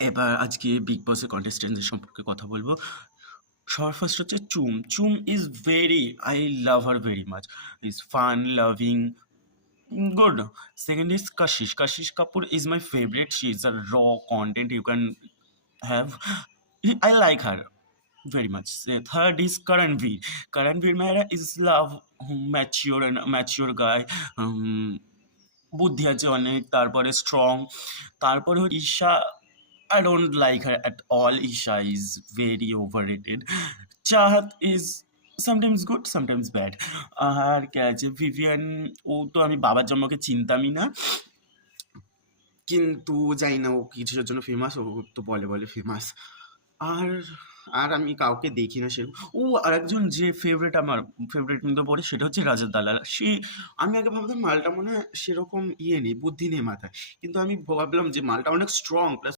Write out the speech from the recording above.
এবার আজকে বিগ বসের কন্টেস্ট্যান্টদের সম্পর্কে কথা বলবো। সবার ফার্স্ট হচ্ছে চুম। চুম is very, I love her very much. Is fun, loving, good. Second is Kashish. Kashish Kapoor is my favorite. She is a raw content you can have. I like her very much. Third is Karanveer. Karanveer Mehra is love, mature and mature guy. বুদ্ধি আছে অনেক, তারপরে strong, তারপরে Isha. I don't like her at all. Isha is very overrated. Chahat is sometimes good, sometimes bad. আর কে আছে ভিভিয়ান, ও তো আমি বাবার জন্য ওকে চিনতামই না, কিন্তু জানি না ও কিছুর জন্য ফেমাস, ও তো বলে বলে ফেমাস। আর আর আমি কাউকে দেখি না সেরকম। ও আর একজন যে ফেভারিট, আমার ফেভারিট মধ্যে পড়ে, সেটা হচ্ছে রাজা দালাল। সে, আমি আগে ভাবতাম মালটা মনে হয় সেরকম ইয়ে নেই, বুদ্ধি নেই মাথায়, কিন্তু আমি ভাবলাম যে মালটা অনেক স্ট্রং, প্লাস